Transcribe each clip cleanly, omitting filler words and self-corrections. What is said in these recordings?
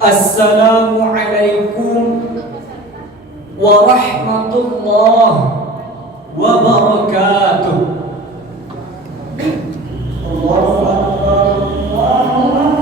Assalamualaikum warahmatullahi wabarakatuh. Allahu Akbar, Allahu Akbar.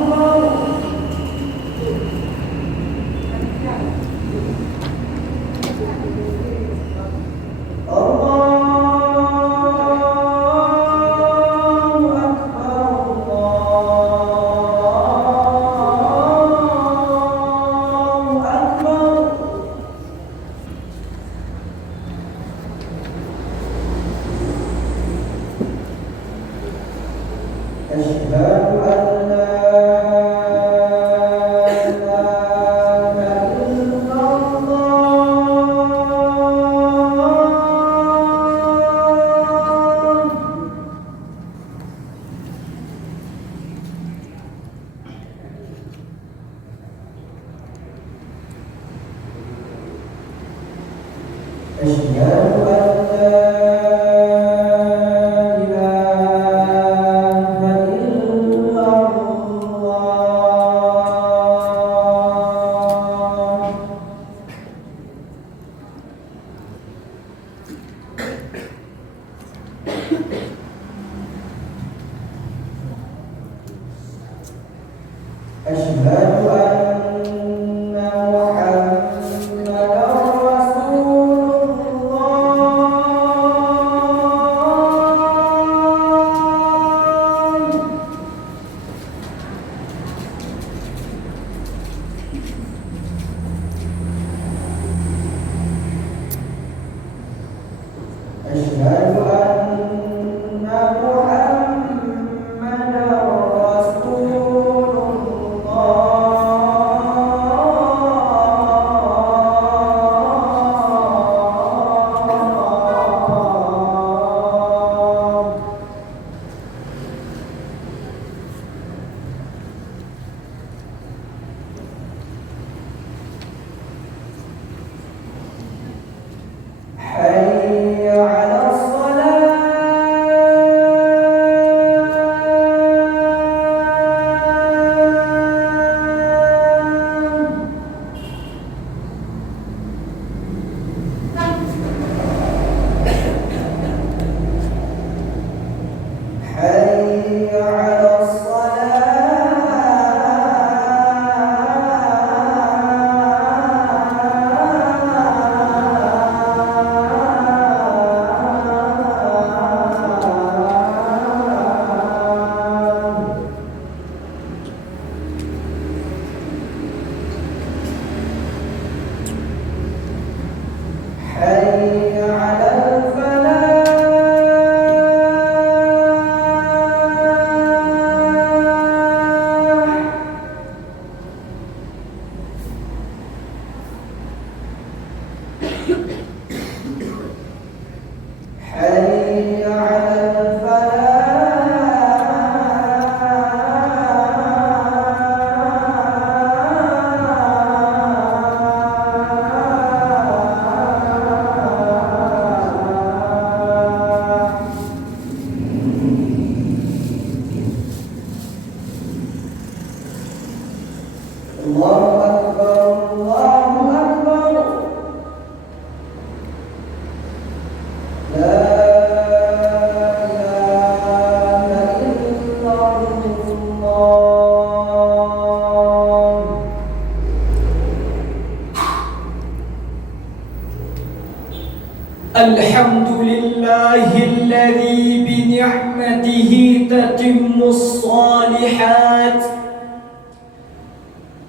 Alhamdulillahilladzi bi ni'matihi tatimmus shalihat.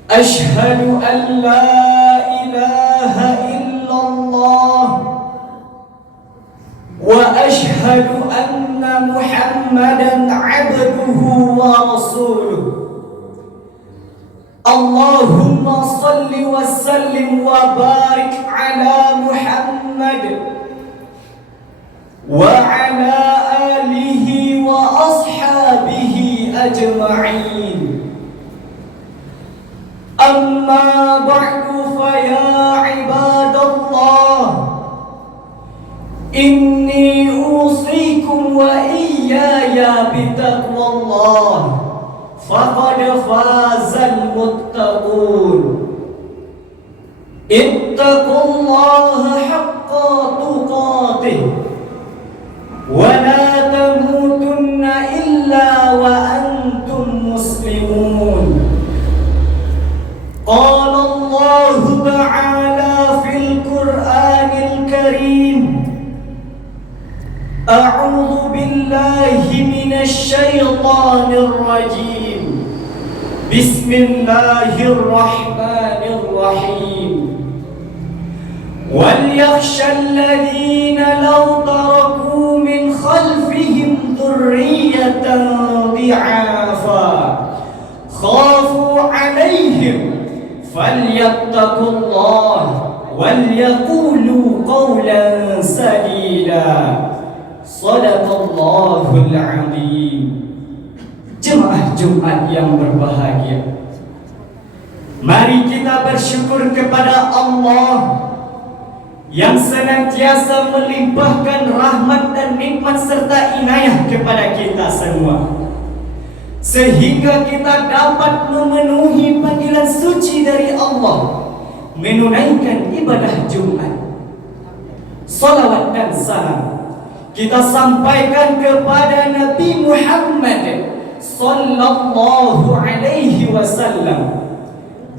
Ashhadu an la ilaha illallah wa ashhadu anna Muhammadan 'abduhu wa rasuluh. Allahumma salli wa sallim wa barik ala Muhammad wa ala alihi wa ashabihi ajma'in. Amma ba'du fa ya ibadallah, inni usikum wa iyaya bitaqwallah, faqad fazal muttaqun. ittaqullaha haqqa tuqatih wa la tamutunna illa wa antum muslimun. Qala Allah ta'ala fil Qur'anil Karim, a'udzu billahi minasy syaithanir rajim. Bismillahirrahmanirrahim. Wal yakhshal ladzina law taraku min khalfihim dhurriyyatan dhi'afa khafu 'alaihim falyattaqullah wal yaqulu qawlan sadida. Shadaqallahul azim. Jemaah Jumat yang berbahagia, mari kita bersyukur kepada Allah yang senantiasa melimpahkan rahmat dan nikmat serta inayah kepada kita semua, sehingga kita dapat memenuhi panggilan suci dari Allah, menunaikan ibadah Jumat. Salawat dan salam kita sampaikan kepada Nabi Muhammad sallallahu alaihi wasallam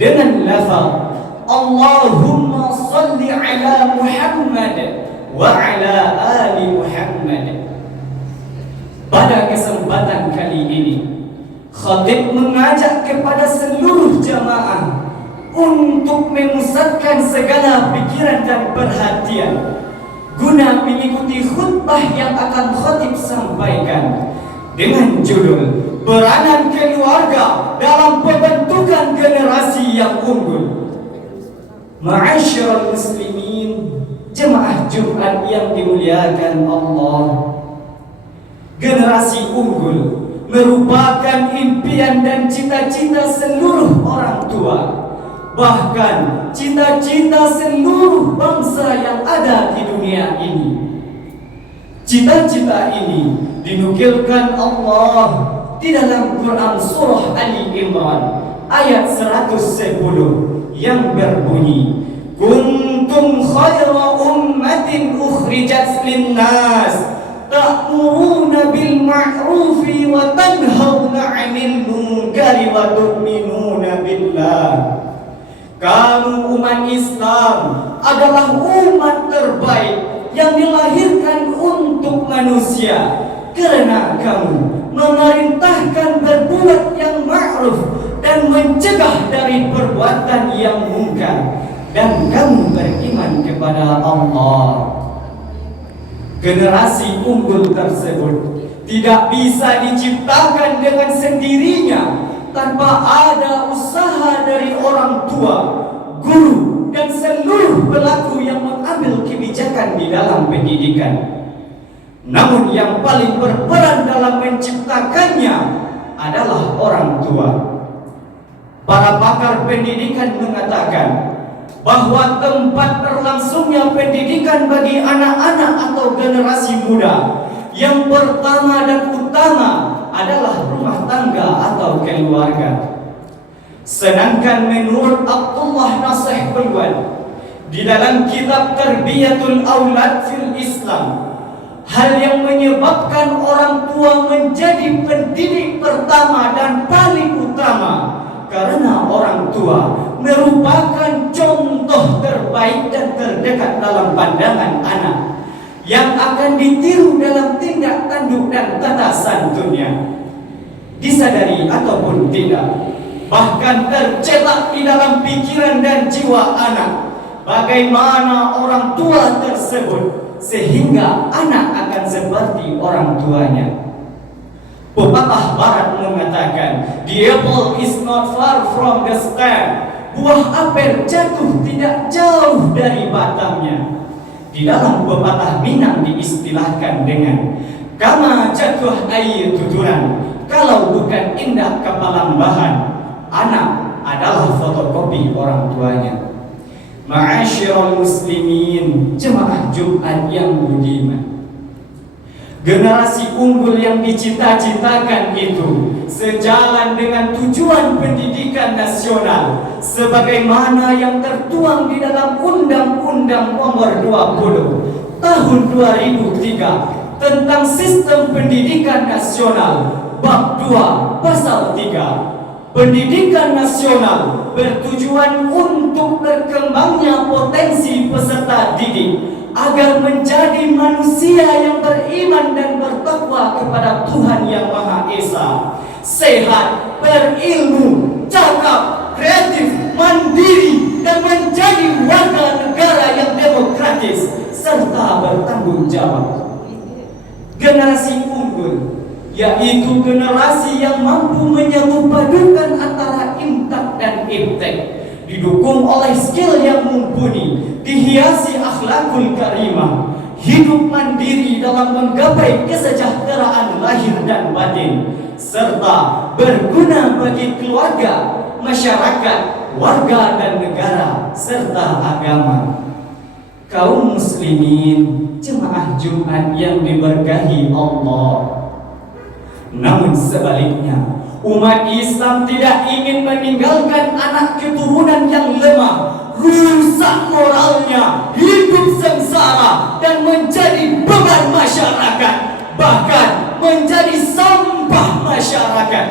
dengan lafaz Allahumma salli ala Muhammad wa ala ali Muhammad. Pada kesempatan kali ini, khatib mengajak kepada seluruh jamaah untuk memusatkan segala pikiran dan perhatian guna mengikuti khutbah yang akan khatib sampaikan dengan judul Peranan Keluarga dalam Pembentukan Generasi yang Unggul. Ma'asyiral muslimin, jemaah Jumat yang dimuliakan Allah, generasi unggul merupakan impian dan cita-cita seluruh orang tua, bahkan cita-cita seluruh bangsa yang ada di dunia ini. Cita-cita ini dinukilkan Allah di dalam Quran surah Ali Imran ayat 110 yang berbunyi, kuntum khaira ummatin ukhrijat linnas ta'muruna bil ma'rufi wa tanhauna 'anil munkari wa tu'minuna billah. Kamu umat Islam adalah umat terbaik yang dilahirkan untuk manusia, karena kamu memerintahkan berbuat yang ma'ruf dan mencegah dari perbuatan yang mungkar, dan kamu beriman kepada Allah. Generasi unggul tersebut tidak bisa diciptakan dengan sendirinya tanpa ada usaha dari orang tua, guru, dan seluruh pelaku yang mengambil kebijakan di dalam pendidikan. Namun yang paling berperan dalam menciptakannya adalah orang tua. Para pakar pendidikan mengatakan bahwa tempat berlangsungnya pendidikan bagi anak-anak atau generasi muda yang pertama dan utama adalah rumah tangga atau keluarga. Sedangkan menurut Abdullah Nasih Bulwan di dalam kitab Tarbiyatul Aulad fil Islam, hal yang menyebabkan orang tua menjadi pendidik pertama dan paling utama karena orang tua merupakan contoh terbaik dan terdekat dalam pandangan anak yang akan ditiru dalam tindak tanduk dan tata santunnya. Disadari ataupun tidak, bahkan tercetak di dalam pikiran dan jiwa anak bagaimana orang tua tersebut, sehingga anak akan seperti orang tuanya. Pepatah Barat mengatakan, the apple is not far from the stem. Buah apel jatuh tidak jauh dari batangnya. Di dalam pepatah Minang diistilahkan dengan, kama jatuh air tuturan, kalau bukan indah kepalambahan, anak adalah fotokopi orang tuanya. Ma'asyiral muslimin, jemaah Jumat yang budiman, Generasi unggul yang dicita-citakan itu sejalan dengan tujuan pendidikan nasional sebagaimana yang tertuang di dalam Undang-Undang Nomor 20 Tahun 2003 tentang Sistem Pendidikan Nasional Bab 2 Pasal 3. Pendidikan nasional bertujuan untuk berkembangnya potensi peserta didik agar menjadi manusia yang beriman dan bertakwa kepada Tuhan Yang Maha Esa, sehat, berilmu, cakap, kreatif, mandiri, dan menjadi warga negara yang demokratis serta bertanggung jawab. Generasi unggul yaitu generasi yang mampu menyatupadukan antara intak dan iptek, didukung oleh skill yang mumpuni, dihiasi akhlakul karimah, hidup mandiri dalam menggapai kesejahteraan lahir dan batin, serta berguna bagi keluarga, masyarakat, warga dan negara, serta agama. Kaum muslimin, jemaah Jumat yang diberkahi Allah. Namun sebaliknya, umat Islam tidak ingin meninggalkan anak keturunan yang lemah, rusak moralnya, hidup sengsara, dan menjadi beban masyarakat, bahkan menjadi sampah masyarakat.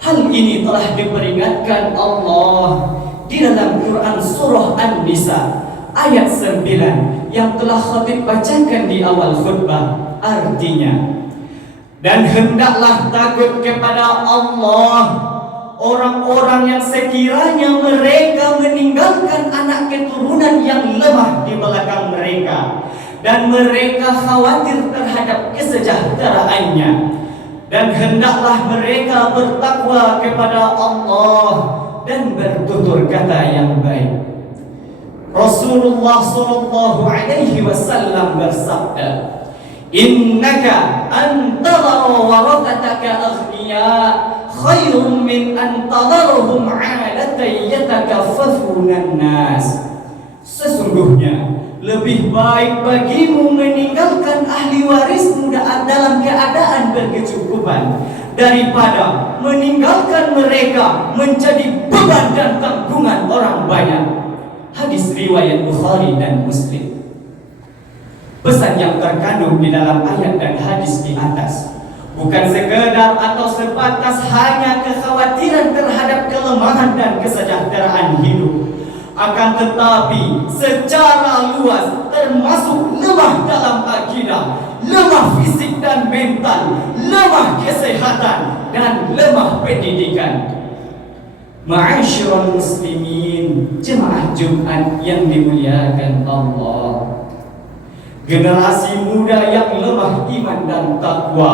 Hal ini telah diperingatkan Allah di dalam Quran Surah An-Nisa ayat 9 yang telah khatib bacakan di awal khutbah. Artinya, dan hendaklah takut kepada Allah orang-orang yang sekiranya mereka meninggalkan anak keturunan yang lemah di belakang mereka, dan mereka khawatir terhadap kesejahteraannya, dan hendaklah mereka bertakwa kepada Allah dan bertutur kata yang baik. Rasulullah sallallahu alaihi wasallam bersabda, innaka antadhara warathataka aghniya khairun min antadharhum 'alatan yatakaffafunan nas. Sesungguhnya lebih baik bagimu meninggalkan ahli warismu dalam keadaan berkecukupan daripada meninggalkan mereka menjadi beban dan tanggungan orang banyak. Hadis riwayat Bukhari dan Muslim. Pesan yang terkandung di dalam ayat dan hadis di atas bukan sekedar atau sebatas hanya kekhawatiran terhadap kelemahan dan kesejahteraan hidup, akan tetapi secara luas termasuk lemah dalam akidah, lemah fisik dan mental, lemah kesehatan, dan lemah pendidikan. Ma'asyiral muslimin, jemaah Jumat yang dimuliakan Allah. Generasi muda yang lemah iman dan takwa,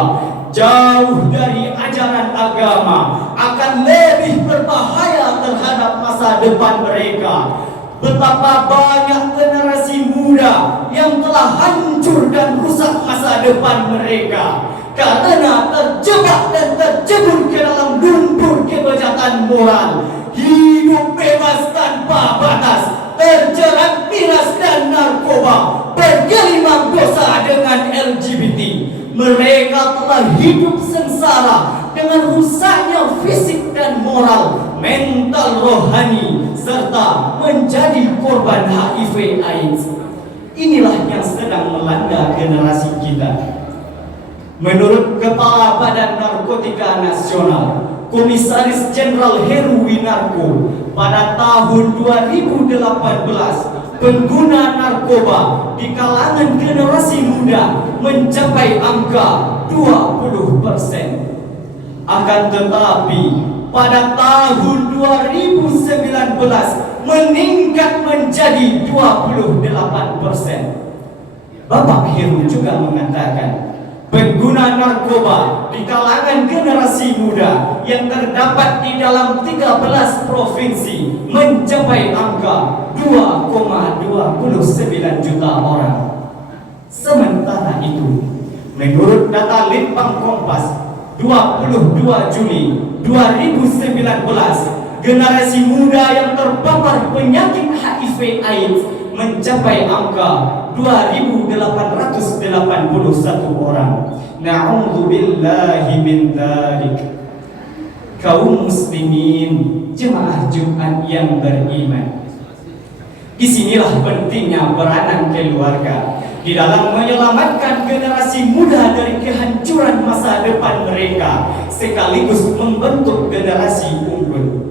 jauh dari ajaran agama, akan lebih berbahaya terhadap masa depan mereka. Betapa banyak generasi muda yang telah hancur dan rusak masa depan mereka karena terjebak dan terjebur ke dalam lumpur kebejatan moral, hidup bebas tanpa batas, terjerat miras dan narkoba, bergelimang dosa dengan LGBT. Mereka telah hidup sengsara dengan rusaknya fisik dan moral, mental rohani, serta menjadi korban HIV/AIDS. Inilah yang sedang melanda generasi kita. Menurut Kepala Badan Narkotika Nasional, Komisaris Jenderal Heru Winarko, pada tahun 2018 pengguna narkoba di kalangan generasi muda mencapai angka 20%. Akan tetapi pada tahun 2019 meningkat menjadi 28%. Bapak Heru juga mengatakan, pengguna narkoba di kalangan generasi muda yang terdapat di dalam 13 provinsi mencapai angka 2,29 juta orang. Sementara itu, menurut data Litbang Kompas 22 Juli 2019, generasi muda yang terpapar penyakit HIV/AIDS mencapai angka 2.881 orang. Na'udzubillahi min dzalik. Kaum muslimin, jemaah Jumat yang beriman, disinilah pentingnya peranan keluarga di dalam menyelamatkan generasi muda dari kehancuran masa depan mereka, sekaligus membentuk generasi unggul.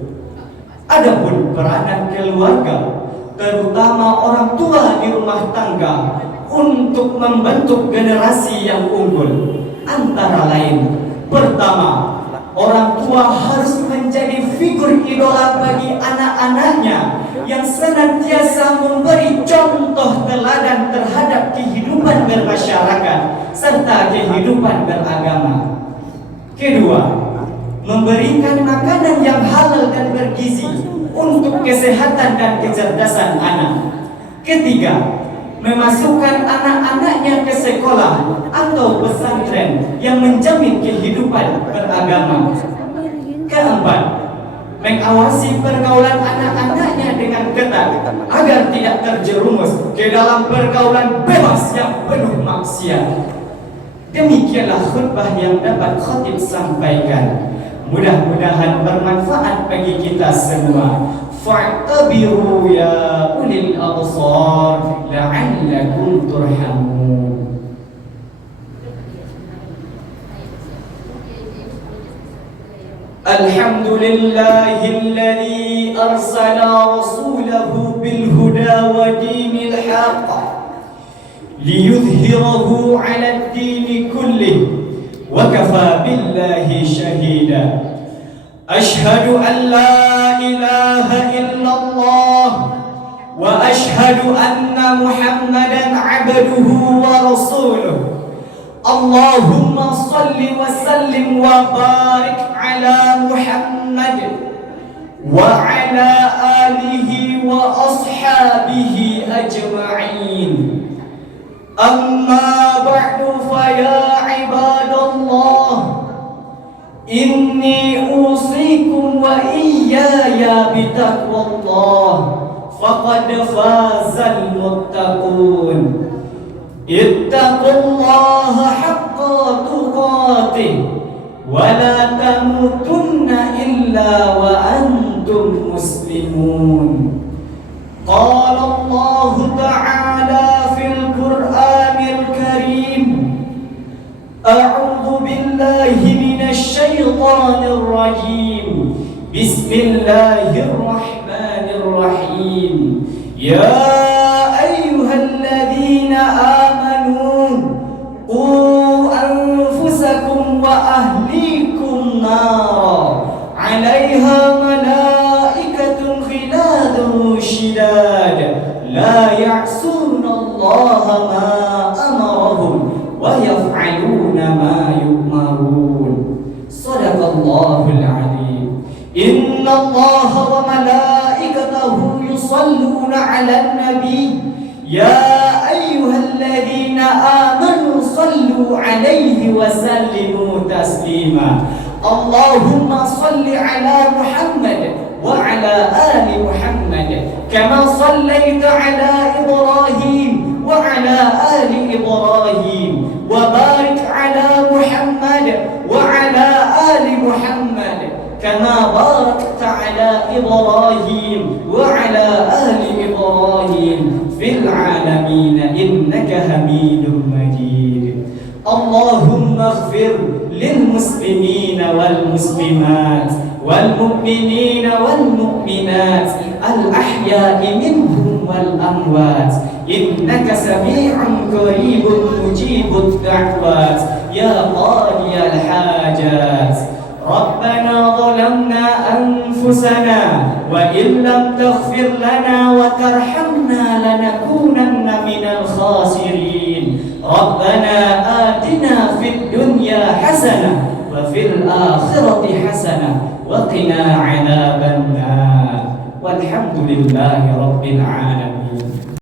Adapun peranan keluarga, terutama orang tua di rumah tangga, untuk membentuk generasi yang unggul, antara lain, pertama, orang tua harus menjadi figur idola bagi anak-anaknya yang senantiasa memberi contoh teladan terhadap kehidupan bermasyarakat serta kehidupan beragama. Kedua, memberikan makanan yang halal dan bergizi untuk kesehatan dan kecerdasan anak. Ketiga, memasukkan anak-anaknya ke sekolah atau pesantren yang menjamin kehidupan beragama. Keempat, mengawasi pergaulan anak-anaknya dengan ketat agar tidak terjerumus ke dalam pergaulan bebas yang penuh maksiat. Demikianlah khutbah yang dapat khatib sampaikan. Mudah-mudahan bermanfaat bagi kita semua. Fa'tabiru ya ulil absar la'allakum turhamun. Alhamdulillahilladzi arsala rasulahu bil huda wa dinil haqq liyudhhirahu 'ala ad-din kullih wa kafa billahi shahida. Ashhadu an la ilaha illallah wa ashhadu anna Muhammadan 'abduhu wa rasuluh. Allahumma salli wa sallim wa barik ala Muhammad wa ala alihi wa ashabihi ajma'in. Amma ba'du fa ya ibadallah, inni usikum wa iyaya bitaqwallah, faqad fazal muttaqun. Ittaqullaha haqqa tuqatih wa la tamutunna illa wa antum muslimun. Qala Allah ta'ala fil Qur'anil Karim, a'udzu billahi minasy syaithanir rajim. Bismillahirrahmanirrahim. Ya ayyuhalladzina amanu qu anfusakum wa ahlikum nara 'alaiha malaikatun ghiladun shidad la ya'sunallaha ma amarahum wa yaf'aluna ma yu'marun. Shadaqallahul 'azim. Innallaha wa malaikatahu yusalluna 'alan nabi ya ayyuhalladzina amanu sallu 'alaihi wa sallimu taslima. Allahumma salli 'ala Muhammad wa 'ala ali Muhammad kama sallaita 'ala Ibrahim wa 'ala ali Ibrahim wa barik 'ala Muhammad wa 'ala ali Muhammad kama barakta 'ala Ibrahim wa 'ala ali Ibrahim fil 'alamin innaka Hamidum Majid. Allahumma ighfir lil muslimina wal muslimat wal mu'minina wal mu'minat al ahya'i minhum wal amwat innaka sami'un qaribun mujibud da'wat ya qadiyal hajat. Rabbana zalamna anfusana wa in lam taghfir lana wa tarhamna lanakunanna minal khasirin. Rabbana atina fid dunya hasanah wa fil akhirati hasanah wa qina 'adzaban nar. Walhamdulillahi rabbil alamin.